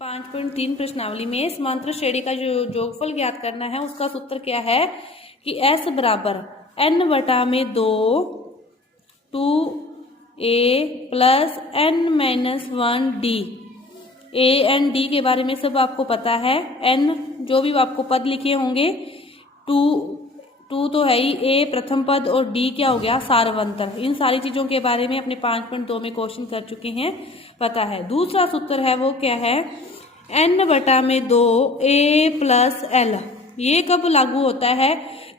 5.3 प्रश्नावली में समांतर श्रेणी का जो योगफल ज्ञात करना है उसका सूत्र क्या है कि s बराबर n बटा में 2 a plus n minus 1 d। a n d के बारे में सब आपको पता है। n जो भी आपको पद लिखे होंगे, टू तो है ही, a प्रथम पद और d क्या हो गया सार्वंतर। इन सारी चीजों के बारे में अपने 5.2 में क्वेश्चन कर चुके हैं, पता है। दूसरा सूत्र है वो क्या है, n बटा में 2 a प्लस l। ये कब लागू होता है,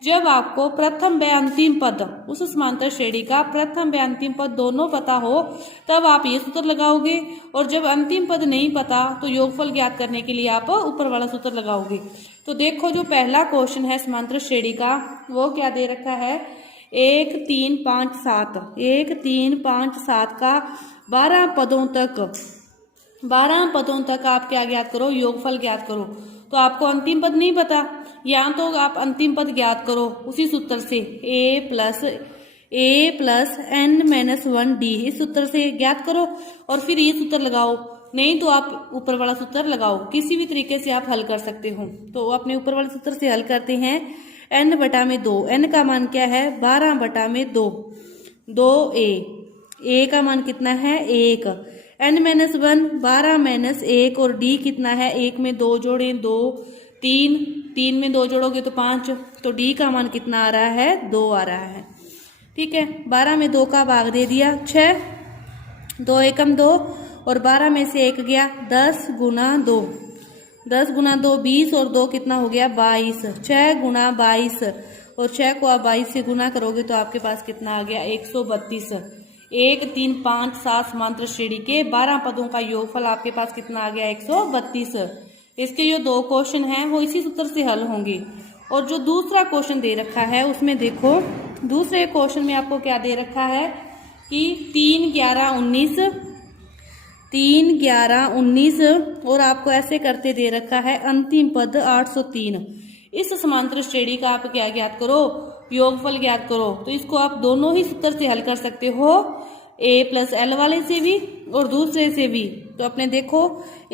जब आपको प्रथम व अंतिम पद उस समांतर श्रेणी का प्रथम व अंतिम पद दोनों पता हो, तब आप ये सूत्र लगाओगे। और जब अंतिम पद नहीं पता तो योगफल ज्ञात करने के लिए आप ऊपर वाला सूत्र लगाओगे। तो देखो जो पहला क्वेश्चन है समांतर श्रेणी का, वो क्या दे रखा है, 1 3 5 7 1 3 5 7 का 12 पदों तक आप क्या ज्ञात करो, योगफल ज्ञात करो। तो आपको अंतिम पद नहीं पता, या तो आप अंतिम पद ज्ञात करो उसी सूत्र से, a plus n minus 1 d, इस सूत्र से ज्ञात करो और फिर ये सूत्र लगाओ। नहीं तो आप ऊपर वाला सूत्र लगाओ, किसी भी तरीके से आप हल कर सकते हो। तो अपने ऊपर वाले सूत्र से हल करते हैं। n बटा में 2, n का मान क्या है 12 बटा में 2 a का मान कितना है 1, n माइनस 1 12 माइनस 1 और d कितना है, 1 में 2 जोड़े 2 3 में 2 जोड़ोगे तो 5, तो d का मान कितना आ रहा है 2 आ रहा है। ठीक है, 12 में 2 का भाग दे दिया 6, 2 एकम 2 और 12 में से 1 गया 10 गुना 2 20 और 2 कितना हो गया 22, 6 गुना 22 और 6 को आप 22 से गुना करोगे तो आपके पास कितना आ गया 132। 1 3 5 7 समांतर श्रेणी के 12 पदों का योगफल आपके पास कितना आ गया 132। इसके जो दो क्वेश्चन हैं वो इसी सूत्र से हल होंगे। और जो दूसरा क्वेश्चन दे रखा है उसमें देखो, दूसरे क्वेश्चन में आपको क्या दे रखा है कि 3 11 19 और आपको ऐसे करते दे रखा है अंतिम पद 803। इस समांतर श्रेणी का आप क्या ज्ञात करो, योगफल ज्ञात करो। तो इसको आप दोनों ही सूत्र से हल कर सकते हो, a प्लस l वाले से भी और दूसरे से भी। तो अपने देखो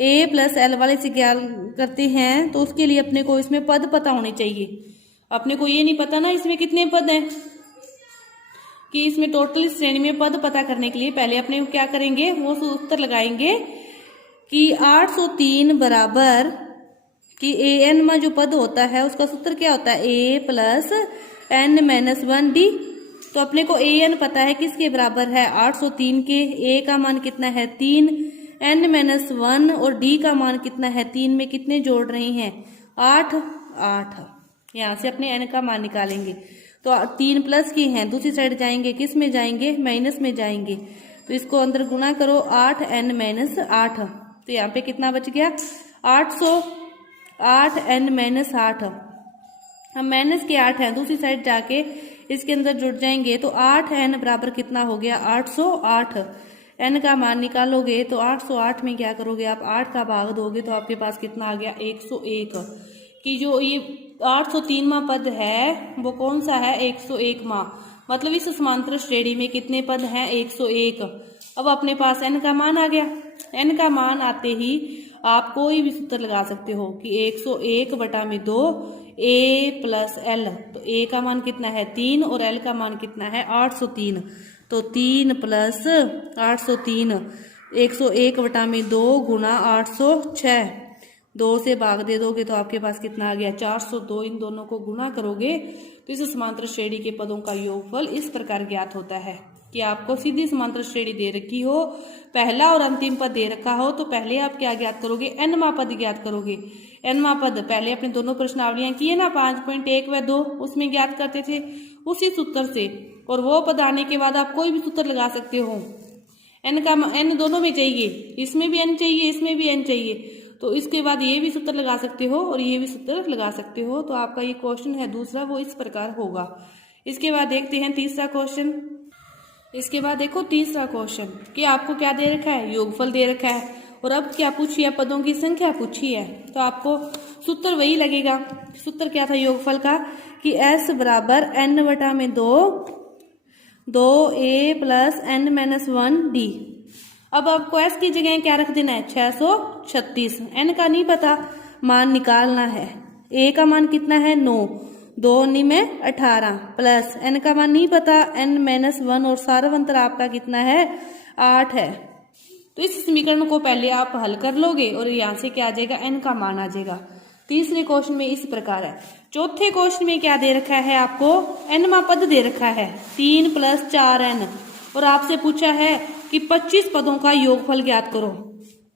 a प्लस l वाले से क्या करते हैं, तो उसके लिए अपने को इसमें पद पता होने चाहिए। अपने को ये नहीं पता ना इसमें कितने पद हैं, कि इसमें टोटल इस श्रेणी में पद पता करने के लिए पहले अपने क्या करेंगे, वो सूत्र लगाएंगे कि 803 बराबर कि an में जो पद होता है उसका सूत्र क्या होता है a plus n minus 1 d। तो अपने को an पता है किसके बराबर है 803 के, a का मान कितना है 3, n माइनस 1 और d का मान कितना है 3 में कितने जोड़ रहे हैं 8। यहाँ से अपने n का मान निकालेंगे। तो 3 प्लस की हैं, दूसरी साइड जाएंगे, किस में जाएंगे माइनस में जाएंगे। तो इसको अंदर गुणा करो 8n माइनस 8, तो यहाँ पे कितना बच गया 8n माइनस 8। हम माइनस के 8 हैं, दूसरी साइड जाके इसके अंदर जुड़ जाएंगे तो 8n बराबर कितना हो गया 808। n का मान निकालोगे तो 808 में क्या करोगे आप 8 का भाग दोगे तो आपके पास कितना आ गया 101। कि जो ये 803वां पद है वो कौन सा है 101वां, मतलब इस समांतर श्रेणी में कितने पद हैं 101। अब अपने पास n का मान आ गया। n का मान आते ही आप कोई भी सूत्र लगा सकते हो कि 101 बटा में 2 a प्लस l। तो a का मान कितना है 3 और l का मान कितना है 803। तो 3 प्लस 803 101 बटा में 2 गुना 806, 2 से भाग दे दोगे तो आपके पास कितना आ गया 402। इन दोनों को गुना करोगे तो इस समांतर श्रेणी के पदों का योगफल इस प्रकार ज्ञात होता है कि आपको सीधी समांतर श्रेणी दे रखी हो, पहला और अंतिम पद दे रखा हो, तो पहले आप क्या ज्ञात करोगे nवां पद ज्ञात करोगे। nवां पद पहले अपने दोनों प्रश्नावलियां किए ना 5.1 व 2, उसमें ज्ञात करते थे उसी सूत्र से। और वो पद आने के बाद आप कोई भी सूत्र लगा सकते हो। n दोनों में चाहिए, इसमें भी n चाहिए, इसमें भी n चाहिए, तो इसके बाद ये भी सूत्र लगा सकते हो और ये भी सूत्र लगा सकते हो। तो आपका ये क्वेश्चन है दूसरा, वो इस प्रकार होगा। इसके बाद देखते हैं तीसरा क्वेश्चन। इसके बाद देखो तीसरा क्वेश्चन कि आपको क्या दे रखा है, योगफल दे रखा है और अब क्या पूछी है, पदों की संख्या पूछी है। तो आपको सूत्र वही लगेगा। सूत्र क्या था योगफल का कि s बराबर n बटा में 2 a plus n minus 1 d। अब आपको s की जगह क्या रख देना है 636। n का नहीं पता, मान निकालना है। a का मान कितना है 9, 2 9 में 18 प्लस n का मान नहीं पता n-1 और सार्वंतर आपका कितना है 8 है। तो इस समीकरण को पहले आप हल कर लोगे और यहाँ से क्या आ जाएगा n का मान आ जाएगा। तीसरे क्वेश्चन में इस प्रकार है। चौथे क्वेश्चन में क्या दे रखा है आपको, nवां पद दे रखा है 3 + 4n और आपसे पूछा है कि 25 पदों का योगफल ज्ञात करो।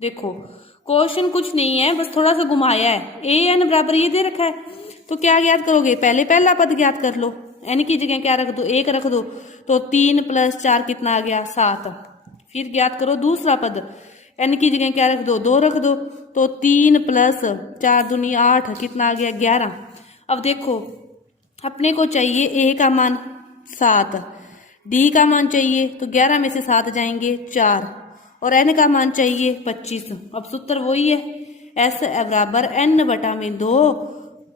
देखो क्वेश्चन कुछ नहीं है, बस थोड़ा सा घुमाया है। an बराबर ये दे रखा है, तो क्या ज्ञात करोगे, पहले पहला पद ज्ञात कर लो। n की जगह क्या रख दो 1 रख दो, तो 3 + 4 कितना आ गया 7। फिर ज्ञात करो दूसरा पद, n की जगह क्या रख दो 2 रख दो, तो 3 + 4 दूनी 8 कितना आ गया 11। अब देखो अपने को चाहिए a का मान 7, d का मान चाहिए, तो 11 में से 7 जाएंगे 4 और n का मान चाहिए 25। अब सूत्र वही है, s बराबर n/2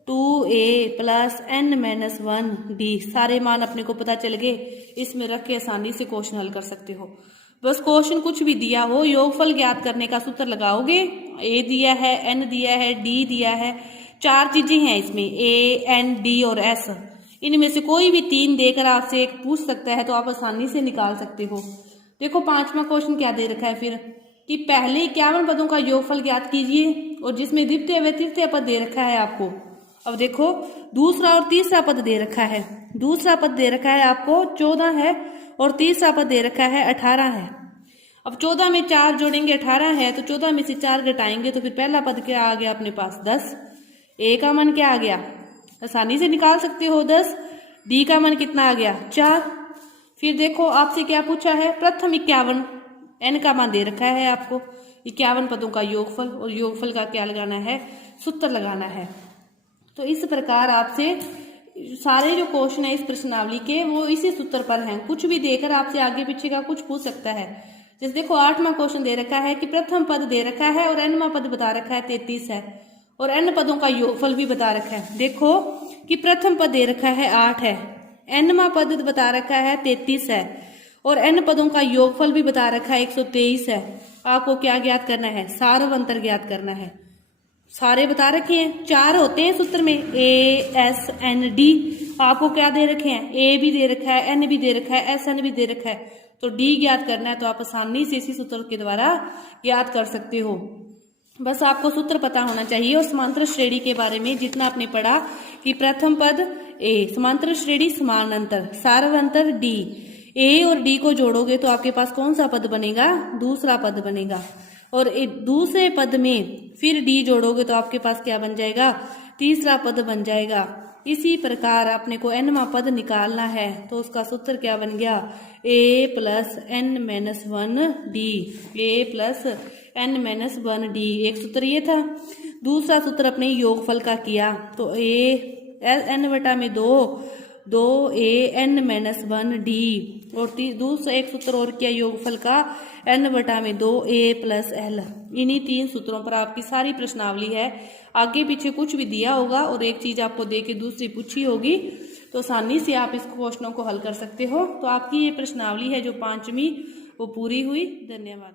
2a + n-1d। सारे मान अपने को पता चल गए, इसमें रख के आसानी से क्वेश्चन हल कर सकते हो। बस क्वेश्चन कुछ भी दिया हो, योगफल ज्ञात करने का सूत्र लगाओगे। a दिया है, n दिया है, d दिया है, 4 चीजें हैं इसमें a n d और s। इनमें से कोई भी 3 देकर आपसे एक पूछ सकता है, तो आप आसानी से निकाल सकते हो। देखो 5वां क्वेश्चन क्या दे रखा है फिर, कि पहले 51 पदों का योगफल ज्ञात कीजिए और जिसमें द्वितीय व तृतीय पद दे रखा है आपको। अब देखो दूसरा और तीसरा पद दे रखा है। दूसरा पद दे रखा है आपको 14 है और तीसरा पद दे रखा है 18 है। अब 14 में 4 जोड़ेंगे 18 है, तो 14 में से 4 घटाएंगे तो फिर पहला पद क्या आ गया अपने पास 10। a का मान क्या आ गया, आसानी से निकाल सकते हो 10। d का मान कितना आ गया 4। फिर देखो आपसे क्या पूछा है, प्रथम 51, n का मान दे रखा है आपको, 51 पदों का योगफल, और योगफल का क्या लगाना है, सूत्र लगाना है। तो इस प्रकार आपसे सारे जो क्वेश्चन है इस प्रश्नावली के वो इसी सूत्र पर हैं। कुछ भी देकर आपसे आगे पीछे का कुछ पूछ सकता है। जैसे देखो 8वां क्वेश्चन दे रखा है कि प्रथम पद दे रखा है और nवां पद बता रखा है 33 है और n पदों का योगफल भी बता रखा है। देखो कि प्रथम पद दे रखा है 8 है, nवां पद बता रखा है 33 है और n पदों का योगफल भी बता रखा है 123 है। आपको क्या ज्ञात करना है, सार्वंतर ज्ञात करना है। सारे बता रखे हैं, 4 होते हैं सूत्र में a s n d। आपको क्या दे रखे हैं, a भी दे रखा है, n भी दे रखा है, s n भी दे रखा है, तो d ज्ञात करना है। तो आप आसानी से इसी सूत्र के द्वारा ज्ञात कर सकते हो। बस आपको सूत्र पता होना चाहिए। और समांतर श्रेणी के बारे में जितना आपने पढ़ा कि प्रथम पद a, समांतर श्रेणी समानांतर, सार्वंतर d, a और d को जोड़ोगे तो आपके पास कौन सा पद बनेगा, दूसरा पद बनेगा। और दूसरे पद में फिर d जोड़ोगे तो आपके पास क्या बन जाएगा, तीसरा पद बन जाएगा। इसी प्रकार अपने को nवां पद निकालना है, तो उसका सूत्र क्या बन गया, a + n-1d, a + n-1d। एक सूत्र ये था। दूसरा सूत्र अपने योगफल का किया, तो a n/2 2a n-1d, और दूसरा एक सूत्र और किया योगफल का n/2 a + l। इन्हीं 3 सूत्रों पर आपकी सारी प्रश्नावली है। आगे पीछे कुछ भी दिया होगा और एक चीज आपको दे के दूसरी पूछी होगी, तो आसानी से आप इस क्वेश्चनों को हल कर सकते हो। तो आपकी ये प्रश्नावली है जो 5वीं वो पूरी हुई। धन्यवाद।